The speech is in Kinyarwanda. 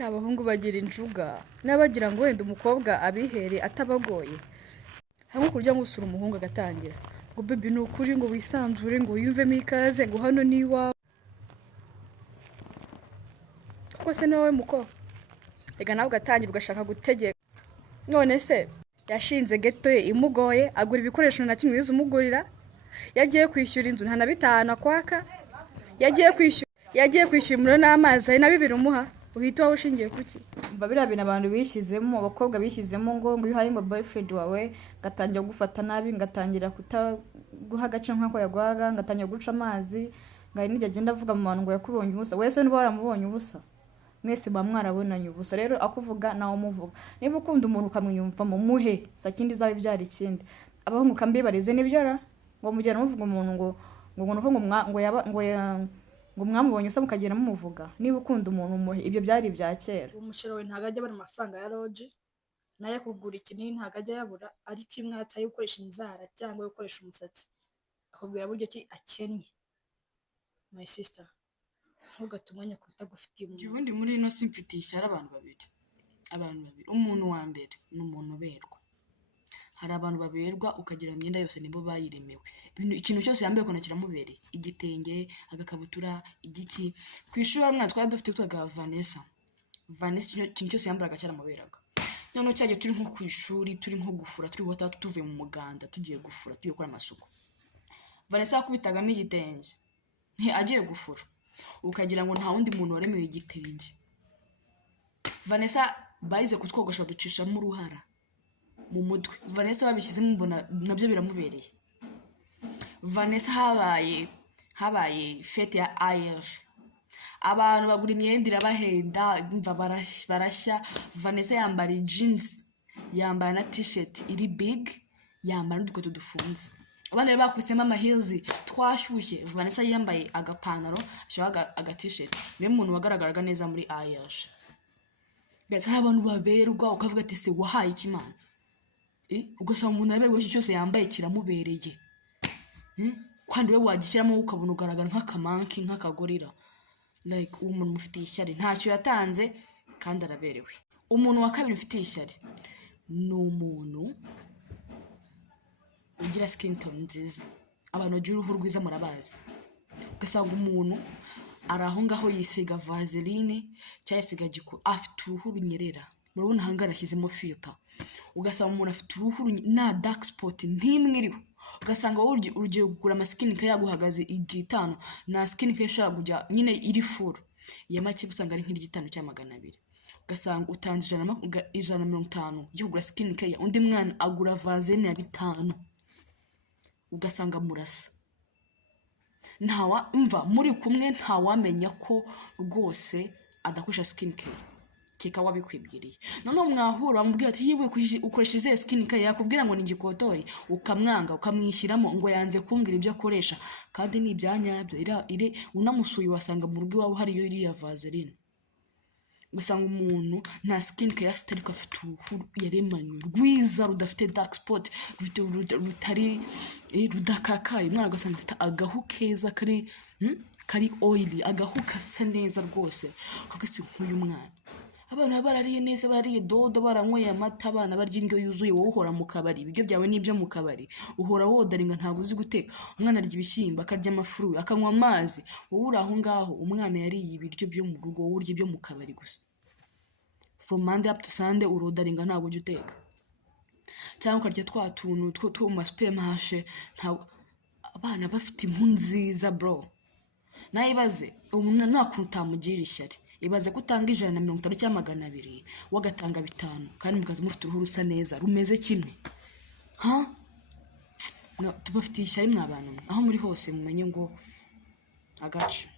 abahungu bagira injuga n'abagira ngo wenda umukobwa abihere atabagoye hamwe kurya ngo usura umuhungu agatangira ngo baby ni ukuri ngo wisanzure ngo yumvemo ikaze ngo hano ni iwawe kuko se ni wowe mukobwa ega nawe ugatangira ugashaka gutegeka none se yashinze geto ye imugoye agura ibikoresho na kimwe biza umugurira yagiye kwishyura inzu nta na 5 akwaka yagiye kwishyura umuriro n'amazi ari na 2 umuha uhita wawe ushingiye kuki umva biriya bintu abantu bishyizemo abakobwa bishyizemo ngo uhaye ngo boyfriend wawe gatangira gufata nabi ngatangira kutaguha agace nk'ako yagwaga ngatangira guca amazi ngari nijya agenda avuga mu bantu ngo yakubonye ubusa wese niba waramubonye ubusa mwese bamwarabonanye ubusa rero akuvuga nawo muvuga niba ukunda umuntu ukamwiyumva mu muhe sakindi zawe byari ikindi abahungu kambibarize nibyora ngo mujyana muvuga umuntu ngo mwamubonye usa mukagera mumuvuga niba ukunda umuntu muhe ibyo byari bya kera umushero we ntagajya abona amafaranga ya lodge naye kugura ikinini ntagajya yabura ariko imwe ataye gukoresha inzara cyangwa gukoresha umusatsi akubwira buryo ki akennye my sister ntugatumanya kutagufitiye umuntu ubundi muri ino simfitisha abantu babiri umuntu wa mbere ni umuntu uberwa hari abantu baberwa ukagira imyenda yose nibo bayiremewe ikintu cyose yambaye ko nakiramubereye igitenge agakabutura igiki kwishura umwana twari dufite twaga Vanessa ikintu cyose yambaraga cyaramuberaga none cyaje turi nko kwishuri turi nko gufura turi batatu tuvuye mu muganda tugiye gufura tugiye gukora amasuku Vanessa yakubitagamo igitenge agiye gufura ukagira ngo nta wundi muntu waremewe igitenge Vanessa bayize kutwogosha ducisha mu ruhara mu mutwe Vanessa babishyizemo mbona nabyo biramubereye Vanessa habaye fete ya Irish abantu bagura imyenda irabahenda imva barashya Vanessa yambara jeans yambara na t-shirt iri big yambara n'udukweto dufunze abandi bakubisemo amaheels twashyushye Vanessa yambaye agapantaro ashaka aga t-shirt niwe muntu wagaragaraga neza muri Irish guys hari abantu baberwa ukavuga ati se wahaye ikimana ugasaba umuntu araberwa iki cyose yambaye kiramubereye kandi we wagishyiramo ukabona ugaragara nk'akamanki nk'akagorira like umuntu mufitiye ishyari ntacyo yatanze kandi araberewe umuntu wa kabiri mfitiye ishyari ni umuntu ugira skin tone nziza abantu bagira uruhu rwiza murabazi ugasanga umuntu araho ngaho yisiga vaseline cyangwa yisiga giko afite uruhu runyerera murabona hangara ashyizemo filter ugasanga umuntu afite uruhu na dark spot ntimwe iriho ugasanga wowe ugiye kugura ama-skin care yaguhagaze igitano na skin care shaka kujya nyine iri full ya make usanga ari nk'igitano cya 200 ugasanga utanze 150 yo kugura skin care undi mwana agura vaseline ya 5 ugasanga murasa ntawa umva muri kumwe ntawamenya ko rwose adakoresha skin care keka wabikwibwiriye noneho mwahura amubwira ati yiwe ukoresha ize skin care yakubwira ngo ni igikotori ukamwanga ukamwishyiramo ngo yanze kumbwira ibyo akoresha kandi ni ibyanyabyo ire unamusuye wasanga mu rugo wawe hari yo iri ya vaseline ugasanga umuntu nta skin care afite ariko afite uruhu yaremanywe rwiza rudafite dark spot rutari rudakakaye mwana ugasanga afite agahu keza kari oily agahu kasa neza rwose kakasi nk'uyu mwana abana barariye neza bariye dodo baranyweye amata abana barya indyo yuzuye wowe uhora mu kabari ibyo byawe nibyo mu kabari uhora wodaringa ntago uzi guteka umwana arya ibishyimba akarya amafuru akanywa amazi wowe uri aho ngaho umwana yariye ibiryo byo mu rugo wowe urya ibyo mu kabari gusa from Monday up to Sunday urodaringa ntago ujya uteka cyangwa ukarya twa tuntu two mu supermarché ntago abana bafite impu nziza bro nayibaze umuntu nakuntu utamugira ishyari ibaze kutanga 150 cyangwa 200 wagatanga 5 kandi mukaza mufite uruhu rusa neza rumeze kimwe tubafitiye ishyari mwabantu aho muri hose mumenye ngo agacu